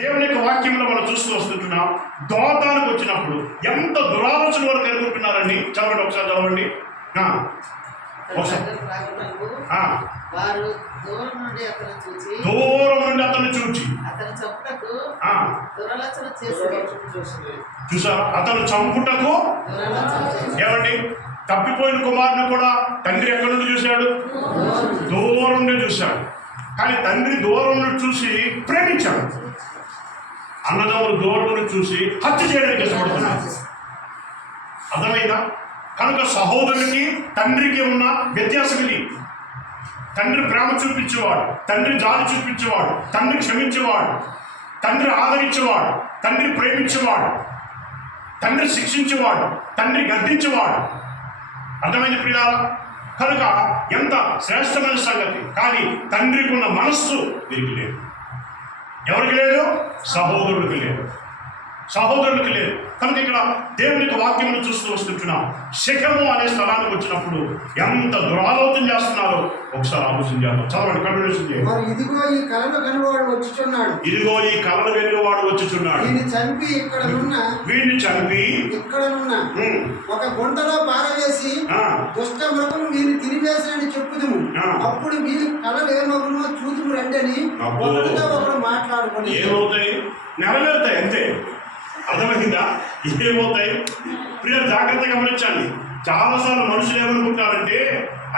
దేవుని యొక్క వాక్యంలో మనం చూస్తూ వస్తుంటున్నాం. దోతానికి వచ్చినప్పుడు ఎంత దురాలోచన వరకు ఎదుర్కొంటున్నారని చదవండి, ఒకసారి చదవండి. దూరం నుండి అతను చూచి చూసారా, అతను చంపుటకు ఏమండి తప్పిపోయిన కుమారుని కూడా తండ్రి ఎక్కడి నుండి చూశాడు? దూరం నుండి చూశాడు. కానీ తండ్రి దూరం నుండి చూసి ప్రేమించాడు. అన్నదమ్ములు దూరం నుండి చూసి హత్య చేయడానికి ఇష్టపడుతున్నాడు. అర్థమైందా? కనుక సహోదరునికి తండ్రికి ఉన్న వ్యత్యాసం ఇది. తండ్రి ప్రేమ చూపించేవాడు, తండ్రి జాలి చూపించేవాడు, తండ్రి క్షమించేవాడు, తండ్రి ఆదరించేవాడు, తండ్రి ప్రేమించేవాడు, తండ్రి శిక్షించేవాడు, తండ్రి గద్దించేవాడు. అర్థమైంది ప్రియులారా? కనుక ఎంత శ్రేష్టమైన సంగతి. కానీ తండ్రికి ఉన్న మనస్సు వీరికి లేదు. ఎవరికి లేదు? సహోదరుడికి లేదు, సహోదరుడికి లేదు. కనుక ఇక్కడ దేవుని యొక్క వాక్యమును చూస్తూ వస్తుంటున్నాం. శెకెము అనే స్థలానికి వచ్చినప్పుడు ఎంత దురాలోచన చేస్తున్నారో ఒకసారి ఆలోచన చేద్దాం. చదవండి, కంటిన్యూషన్ చేయండి. ఇదిగో ఈ కలను కనువాడు వచ్చుచున్నాడు, ఇదిగో ఈ కలను వెలుగువాడు వచ్చుచున్నాడు. వీడిని చంపి ఇక్కడనున్న ఒక గుంటలో పారవేసి దుష్ట మృగం వీరిని తినివేసినని చెప్పుదుము. అప్పుడు వీరి కళలు ఏమగునో చూదుము రండి అని ఒకరితో ఒకరు మాట్లాడుకుని ఏమవుతాయి? నెరవేరుతాయి అంతే. అర్థమైందా? ఏమవుతాయి? ప్రియ జాగ్రత్తగా గమనించండి. చాలాసార్లు మనుషులు ఏమనుకుంటారంటే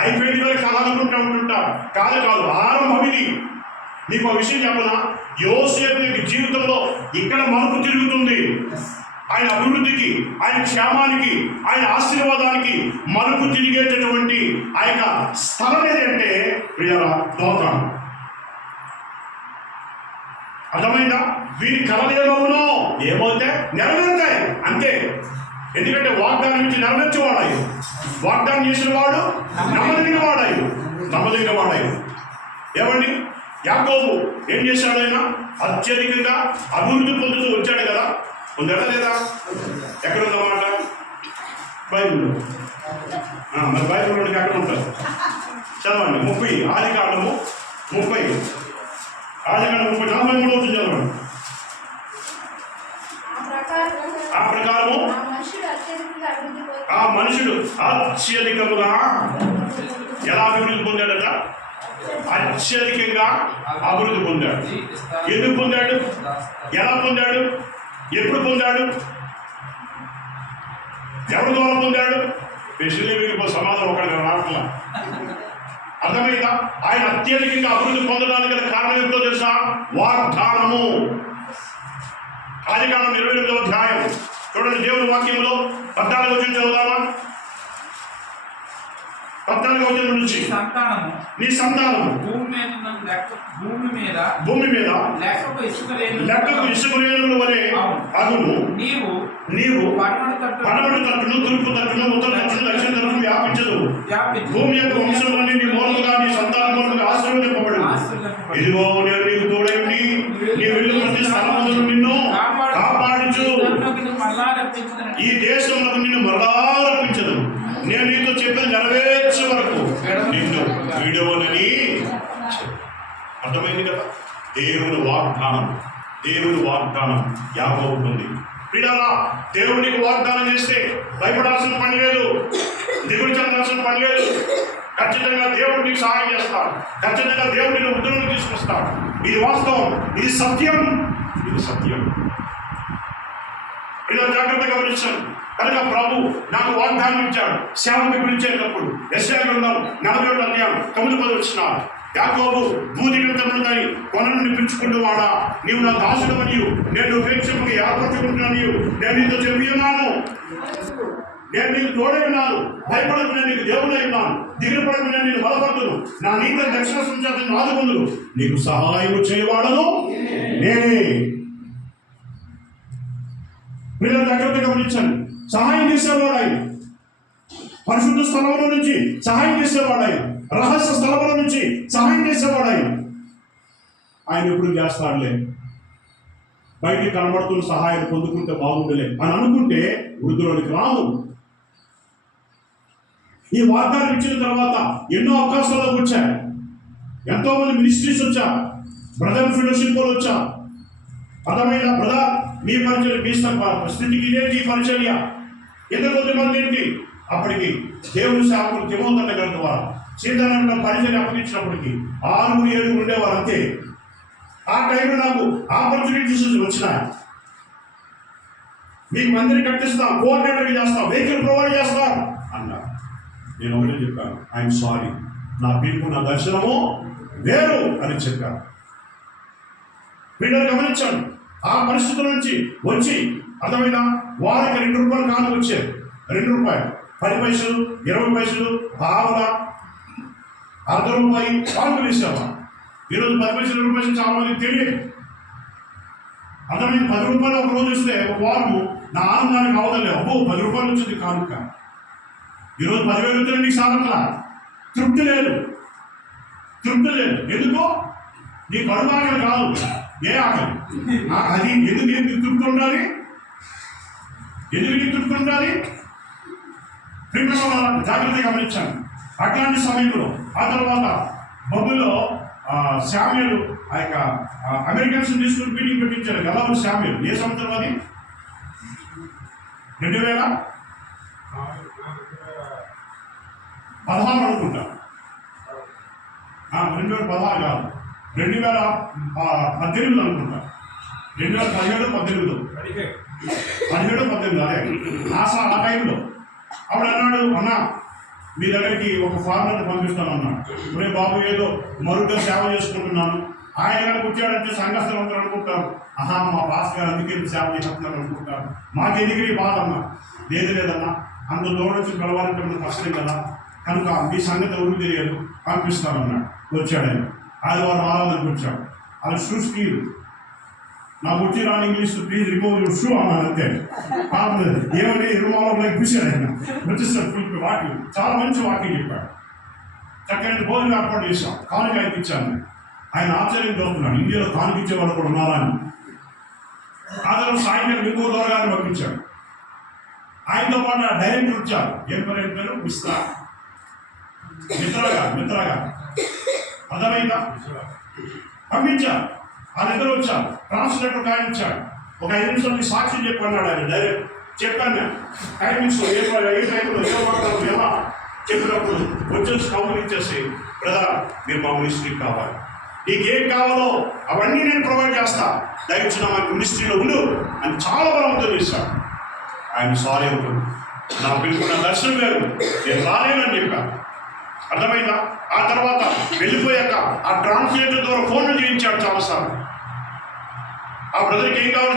అయిపోయింది వరకు కళ అనుకుంటూ ఉంటుంటారు. కాదు, ఆరంభం ఇది. నీకు ఒక విషయం చెప్పనా? యోసేపు యొక్క జీవితంలో ఇక్కడ మలుపు తిరుగుతుంది. ఆయన అభివృద్ధికి, ఆయన క్షేమానికి, ఆయన ఆశీర్వాదానికి మలుపు తిరిగేటటువంటి ఆ యొక్క స్థలం ఏదంటే ప్రియర దోతాను. అర్థమైందా? వీరి కలలేమవునో ఏమవుతే నెరవేరుతాయి అంతే. ఎందుకంటే వాగ్దానం నుంచి నెరవేర్చేవాడాయి. వాగ్దానం చేసిన వాడు నమ్మదగిన వాడాయి. ఏమండి, యాకోబు ఏం చేశాడు? ఆయన అత్యధికంగా అభివృద్ధి పొందుతూ వచ్చాడు కదా. పొందాడా లేదా? ఎక్కడ ఉందన్నమాట? బైబిల్లో. మరి బైబిల్లో ఎక్కడ ఉంటారు? చదవండి. 30 ఆదికాండము 30 43 వచ్చింది. చదవండి. ఆ ప్రకారము ఆ మనుషుడు అత్యధికముగా ఎలా అభివృద్ధి పొందాడట? అత్యధికంగా అభివృద్ధి పొందాడు. ఎందుకు పొందాడు? ఎలా పొందాడు? ఎప్పుడు పొందాడు? ఎవరి ద్వారా పొందాడు? స్పెషల్లీ మీకు సమాధానం ఒకటి రావట్లా. అర్థమైందా? ఆయన అత్యధికంగా అభివృద్ధి పొందడానికి గల కారణం ఏమిటో తెలుసా? వాగ్దానము. ఆదికాండం 28వ అధ్యాయం చూడండి. దేవుని వాక్యంలో 14వ వచనం చదువుదామా? 14వ వచనం నుంచి నీ సంతానము భూమి మీద లెక్కకు ఇసుక రేణువుల వలె అగును. నీవు పడమటి తట్టును, తూర్పు తట్టును, ఉత్తర తట్టును, దక్షిణ తట్టును వ్యాపించదు. భూమి యొక్క వంశంలోని నీ మూలముగా నీ సంతానం మూలముగా ఆశీర్వదింపబడు. ఇదిగో నేను నీకు తోడైండి, నీ వెళ్ళు ప్రతి స్థలమందు నిన్ను కాపాడుచు ఈ దేశంలో నిన్ను మరలా రప్పించదు. నేను నీతో చెప్పేది నెరవేర్చే వరకు నిన్ను వీడవనని. అర్థమైంది కదా? దేవుని వాగ్దానం యాకోబుకు ఉంది. ప్రియులారా, దేవునికి వాగ్దానం చేస్తే భయపడాల్సిన పని లేదు, దిగులు చెందాల్సిన పని లేదు. ఖచ్చితంగా దేవుడు నీకు సహాయం చేస్తాడు. ఖచ్చితంగా దేవుడు నిన్ను ఉద్యోగం తీసుకొస్తాడు. ఇది వాస్తవం, ఇది సత్యం. ఇలా జాగ్రత్తగా గమనించాను. కనుక ప్రభు నాకు వాగ్దానం ఇచ్చాడు. సేవకు పిలిచేటప్పుడు యెషయా గ్రంథం 41వ అధ్యాయం 9 వచ్చినాడు. యాకోబు భూదిగంతమున్నదని కొన నుండి పిలుచుకుంటువాడా, నీవు నా దాసుడవనియు నేను ఉపేక్షకుని ఏర్పరచుకుంటున్నాను. నేను నీతో చెప్పి ఉన్నాను, నేను నీకు తోడై ఉన్నాను. భయపడకు, నేను నీకు దేవుడై ఉన్నాను. దిగులు పడకు, నేను నీకు బలపడుతును. నా నీకు దక్షిణ సంచారం ఆదుకుందును. నీకు సహాయం చేయవాడను నేనే. మీరు జాగ్రత్తగా గమనించండి. సహాయం చేసేవాడు ఆయన. పరిశుద్ధ స్థలంలో నుంచి సహాయం చేసేవాడు ఆయన. రహస్య స్థలంలో నుంచి సహాయం చేసేవాడు ఆయన. ఆయన ఎప్పుడు చేస్తాడులే, బయటికి కనబడుతున్న సహాయం పొందుకుంటే బాగుండలే అని అనుకుంటే వృద్ధులోనికి రాదు. ఈ వాగ్దానం ఇచ్చిన తర్వాత ఎన్నో అవకాశాలకు వచ్చాయి. ఎంతో మంది మినిస్ట్రీస్ వచ్చారు, బ్రదర్ ఫెలోషిప్ వాళ్ళు వచ్చారు. అర్థమైన బ్రదర్, మీ పరిచర్య మీ స్థితికి ఇదే మీ పరిచర్య. ఎందుకు కొద్దిమంది ఏంటి అప్పటికి దేవుని సేవకులు తిమోతి దగ్గర ద్వారా సీతారామ పరిచర్య అప్పగించినప్పటికీ 6-7 ఉండేవారు అంతే. ఆ టైంలో నాకు ఆపర్చునిటీస్ వచ్చినాయి. మీకు మందిని కట్టిస్తాం, కోఆర్డినేటర్గా చేస్తాం, వెహికల్ ప్రొవైడ్ చేస్తాం అన్నారు. నేను ఒకటే చెప్పాను, ఐఎమ్ సారీ, నా పిలుపు నా దర్శనము వేరు అని చెప్పాను. వీళ్ళని గమనించాను. ఆ పరిస్థితుల నుంచి వచ్చి అర్థమైన వారికి 2 రూపాయలు కానుక వచ్చారు. 2 రూపాయలు, 10 పైసలు, 20 పైసలు, పావల, ₹1 కానుకలు వేసేవా. ఈరోజు 10 పైసలు, 20 పైసలు చాలా మందికి తెలియదు. అర్థమైన 10 రూపాయలు ఒక రోజు ఇస్తే ఒక వారము నా ఆనందానికి అవదలేదు. అబ్బో 10 రూపాయలు వచ్చింది కానుక. ఈరోజు 10,000 వచ్చిన నీకు సాధన తృప్తి లేదు. ఎందుకో నీ కడుపు ఆకలి కాదు, ఏ ఆకలి. అది ఎందుకు నీకు తృప్తి ఉండాలి? జాగ్రత్తగా గమనించాను. అట్లాంటి సమయంలో ఆ తర్వాత బొబ్బులో శామ్యులు ఆ యొక్క అమెరికన్స్ తీసుకుని మీటింగ్ పెట్టించారు. గలవరు శామ్యులు. ఏ సంవత్సరం అది? 2016 అనుకుంటా. 2016 కాదు, 2018 అనుకుంటా. 2017-18 అదే ఆ టైంలో ఆవిడ అన్నాడు, అన్నా మీ దగ్గరికి ఒక ఫార్మర్ని పంపిస్తాను అన్నాడు. నేను బాబు ఏదో మరుగ్గా సేవ చేసుకుంటున్నాను, ఆయన కనుక వచ్చాడంటే సంఘస్థలు అందరూ అనుకుంటారు, ఆహా మా పాస్ గారు అందుకే సేవ చేస్తున్నారు అనుకుంటారు. మాకెందుకు ఈ బాధ అన్నా. లేదన్నా, అంత దూరం వచ్చి పిలవాలంటే మనకు కష్టం కదా, కనుక మీ సంగతి ఎవరు తెలియదు, పంపిస్తానన్నాడు. వచ్చాడని ఆదివారం ఆరాధనకు వచ్చాడు. అది షూస్కి నాకు వచ్చి రాని English please remove your shoe అన్నాను అంతే. ఏమని రుమాలో కూర్చాడు ఆయన. వచ్చేసాడు వాక్యం, చాలా మంచి వాక్యం చెప్పాడు. చక్కని భోజనం ఏర్పాటు చేశాం, కానుక ఆయనకి ఇచ్చాను. ఆయన ఆశ్చర్యం చూస్తున్నాడు, ఇండియాలో కానుక ఇచ్చేవాళ్ళు కూడా ఉన్నారా అని. ఆ తర్వాత సాయంత్రం ఇంకో దూరగాన్ని పంపించాడు. ఆయనతో పాటు డైరెక్టర్ వచ్చారు. ఏం పేరు? మిత్రగా అర్థమైందా? పంపించారు. వాళ్ళిద్దరు వచ్చారు. ట్రాన్స్లేటర్ టైం ఇచ్చాడు. ఒక 5 నిమిషాలు సాక్షి చెప్పన్నాడు. ఆయన డైరెక్ట్ చెప్పాను. టైమింగ్స్ ఏ టైంలో ఏ మాట్లాడాలి ఎలా చెప్పినప్పుడు వచ్చేసి కౌంటర్ ఇచ్చేసి, బ్రదర్ మీరు మా మినిస్ట్రీకి కావాలి, నీకేం కావాలో అవన్నీ నేను ప్రొవైడ్ చేస్తా, దయచిన మా మినిస్ట్రీలో ఉండు అని చాలా బలవంతం చేశాడు. ఆయన సారీ అవుతుంది, నా పిలుపు నా దర్శనం వేరు, నేను రాలేనని చెప్పాను. అర్థమైందా? ఆ తర్వాత వెళ్ళిపోయాక ఆ ట్రాన్స్లేటర్ ద్వారా ఫోన్లు చేయించాడు చాలాసార్లు. ఆ బ్రదర్కి ఏం కావాలి